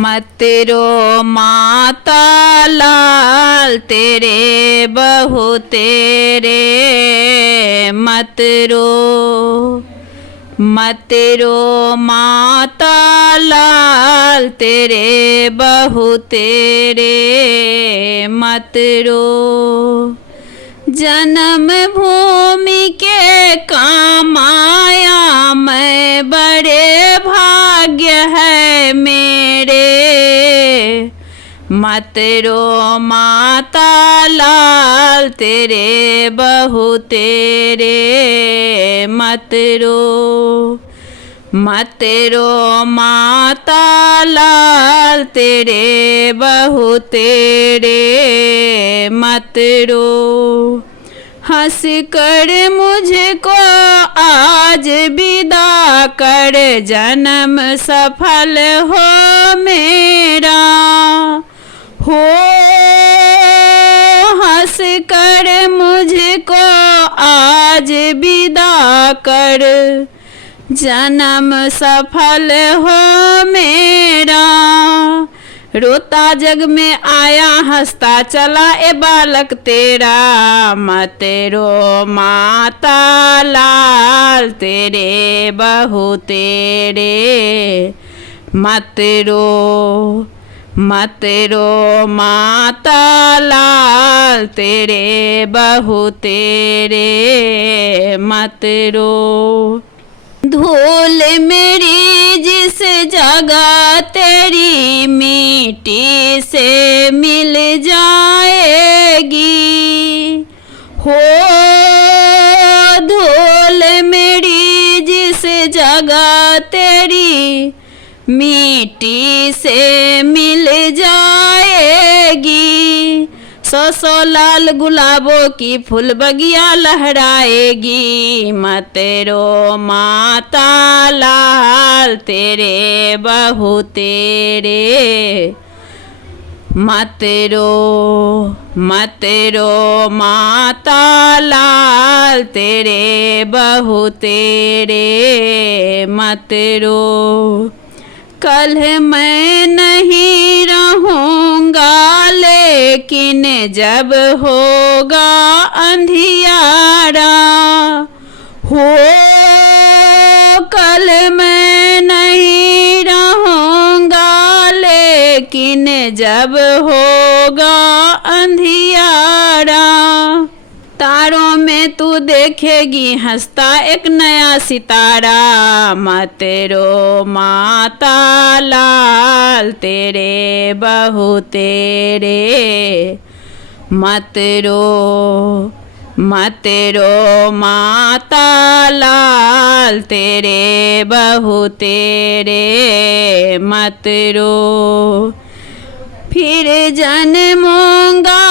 मत रो माता लाल तेरे बहू तेरे, मत रो माता लाल तेरे बहू तेरे, मत रो। जन्म भूमि के काम आया मैं, बड़े भाग्य है मेरे। मत रो माता लाल तेरे बहू तेरे, मत रो माता लाल तेरे बहू तेरे, मत रो। हंस कर मुझको आज विदा कर, जन्म सफल हो मेरा हो। हंस कर मुझको आज विदा कर, जन्म सफल हो मेरा। रोता जग में आया हंसता चला ए बालक तेरा, मत रो माता लाल तेरे बहू तेरे, मत रो माता लाल तेरे बहू तेरे, मत रो। धूल मेरी जिस जगह तेरी मिट्टी से मिल जाएगी हो। धूल मेरी जिस जगह तेरी मिट्टी से मिल जाएगी। सौ लाल गुलाबों की फूल बगिया लहराएगी, मत रो माता लाल तेरे बहू तेरे, मत रो माता लाल तेरे बहू तेरे, मत रो। कल मैं नहीं रहूँगा लेकिन जब होगा अंधियारा हो। कल मैं नहीं रहूँगा लेकिन जब होगा अंधियारा। तारों में तू देखेगी हंसता एक नया सितारा, मत रो माता लाल तेरे बहू तेरे, मत रो माता लाल तेरे बहू तेरे, मत रो। फिर जन्मूंगा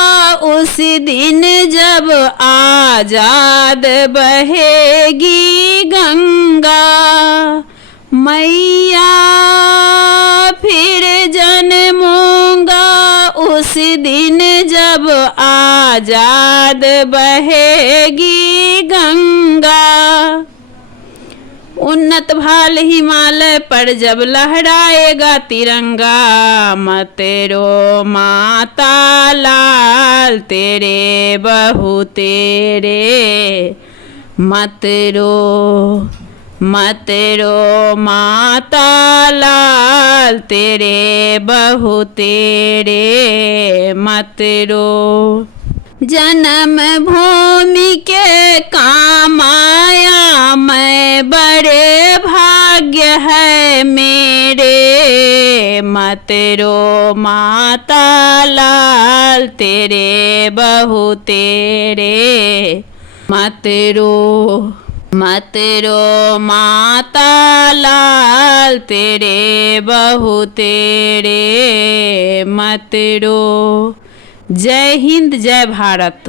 उस दिन जब आजाद बहेगी गंगा मैया। फिर जन्मूंगा उस दिन जब आजाद बहेगी गंगा। उन्नत भाल हिमालय पर जब लहराएगा तिरंगा, मत रो माता लाल तेरे बहू तेरे, मत रो माता लाल तेरे बहू तेरे, मत रो। जन्म भूमि के काम आया मैं, बड़े भाग्य है मेरे। मत रो माता लाल तेरे बहू तेरे, मत रो माता लाल तेरे बहू तेरे, मत रो। जय हिंद, जय भारत।